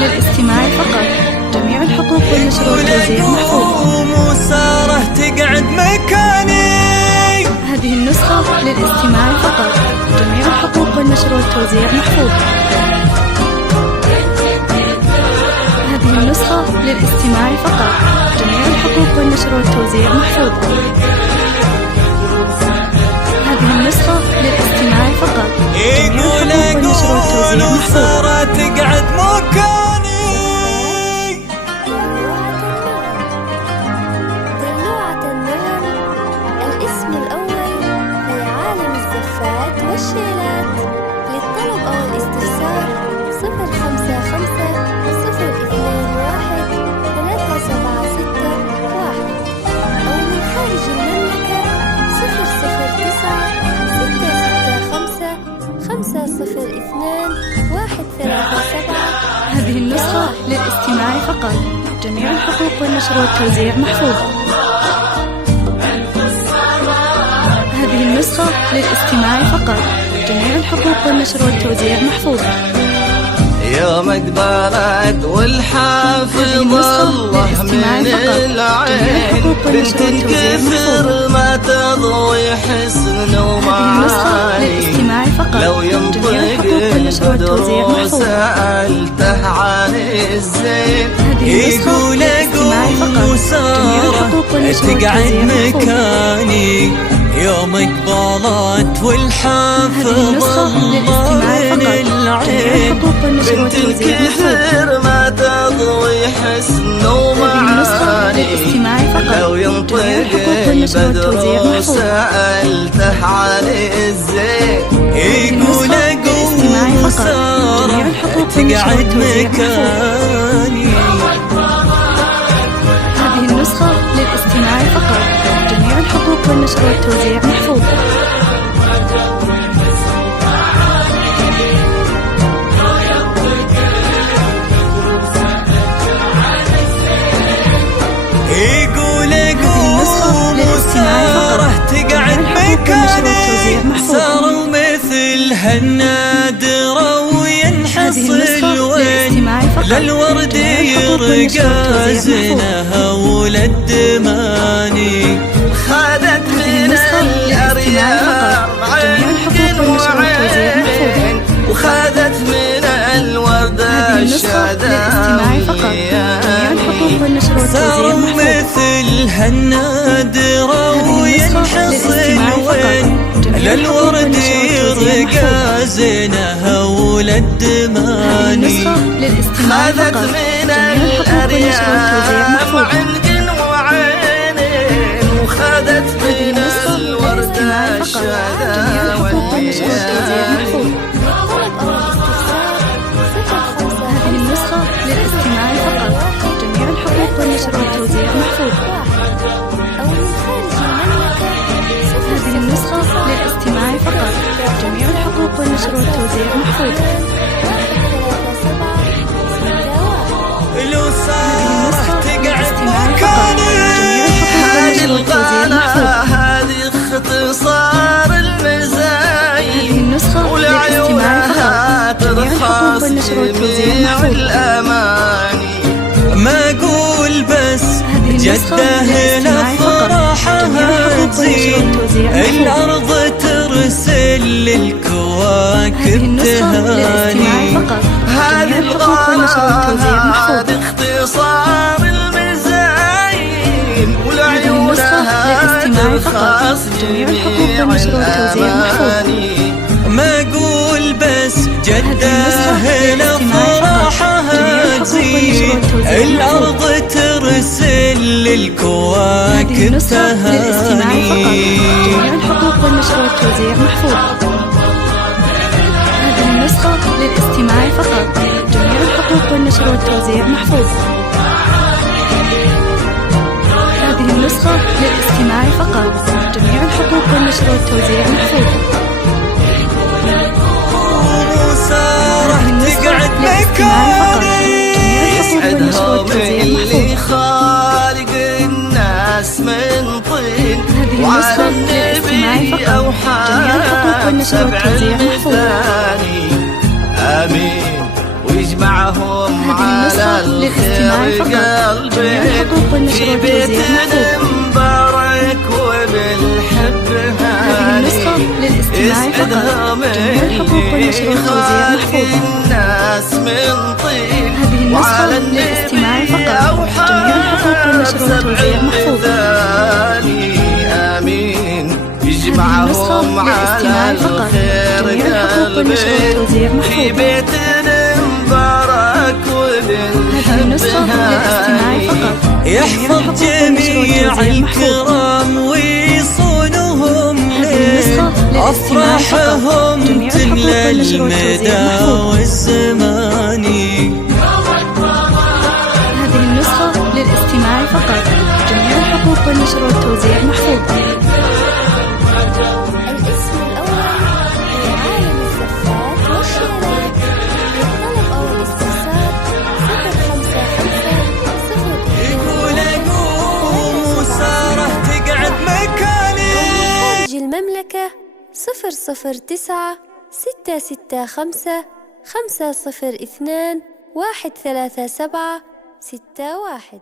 للاستماع فقط. جميع الحقوق والنشر والتوزيع محفوظة. وسارة تقعد مكاني. هذه النسخة للاستماع فقط. جميع الحقوق والنشر والتوزيع محفوظة. هذه النسخة للاستماع فقط. جميع الحقوق والنشر والتوزيع محفوظة. هذه النسخة للاستماع فقط. يقول وسارة تقعد مكاني. دلوعة النغم، الاسم الأول في عالم الزفات والشيلات. للطلب أو الاستفسار 055 021 3761 أو من خارج المملكة 009 665 502 137. هذه النسخة للاستماع فقط. جميع الحقوق والنشر والتوزيع محفوظة. هذه النسخة للاستماع فقط. جميع الحقوق والنشر والتوزيع محفوظة. يوم اقبلت والحافظ الله من العين، بنت كثر ما تضوي حسن ومعاني. لو ينطق البدر وسألته عن الزين، يقول وسارة تقعد مكاني. يوم اقبلت والحافظ الله من العين، بنت كثر ما تضوي حسن ومعاني. لو ينطق البدر وسألته عن الزين، يقول وسارة تقعد مكاني. هذه النسخة للاستماع فقط. جميع الحقوق والنشر والتوزيع محفوظة. يقول وسارة تقعد مكاني. صاروا مثل هالنادرة وينحصل وين، للورد يرقى زينها وللدماني. خادت من الأرياح عند وعين، وخادت من الورد الشذاوية. صاروا مثل هالنادرة وينحصل وين، للورد يرقى زينها وللدماني. خادت من الأرياح عند وعين، وخادت من الورد الشذاوية. هذه النسخة للاستماع فقط. جميع الحقوق والنشر والتوزيع محفوظة. هذه النسخة للاستماع فقط. جميع الحقوق والنشر والتوزيع محفوظة. لو صارت تقعد مكاني. هذه الغلا هذه اختصار المزايا، ولعيونها ترخص جميع الأماني. ما أقول بس جده لفرحها تزين، الأرض ترسل للكواكب تهاني. هذه الغلا هذه اختصار المزاين، ولعيونها ترخص جميع الأماني. ما أقول بس جده لفرحها تزين، الأرض ترسل للكواكب تهاني. جميع الحقوق والنشر والتوزيع محفوظة. هذه النسخة للاستماع فقط. جميع الحقوق والنشر والتوزيع محفوظة. هذه النسخة للاستماع فقط. جميع الحقوق والنشر والتوزيع محفوظة. تقعد مكاني. يسعدهم اللي خالق الناس من طين، وعلى النبي أوحى 7 الثاني. آمين ويجمعهم للاستماع فقط. جميع الحقوق والنشر والتوزيع محفوظ. مبارك وبالحب هذه النسخة للاستماع فقط. جميع الحقوق والنشر والتوزيع محفوظ. الناس من طين هذه النسخة للاستماع فقط. جميع الحقوق والنشر والتوزيع محفوظ. آمين يجمعهم على الخير قلبي في بيت مبارك وبالحب يحفظ جميع الكرام ويصونهم أفراحهم تملى المدى والزمان. هذه النسخة للاستماع فقط. جميع الحقوق والنشر والتوزيع محفوظ. الاسم الأول في عالم الزفات والشعرات. للطلب أو الاستفسار 055 يقول أقوم وسارة تقعد مكاني. خارج المملكة 009 665 502 137 61.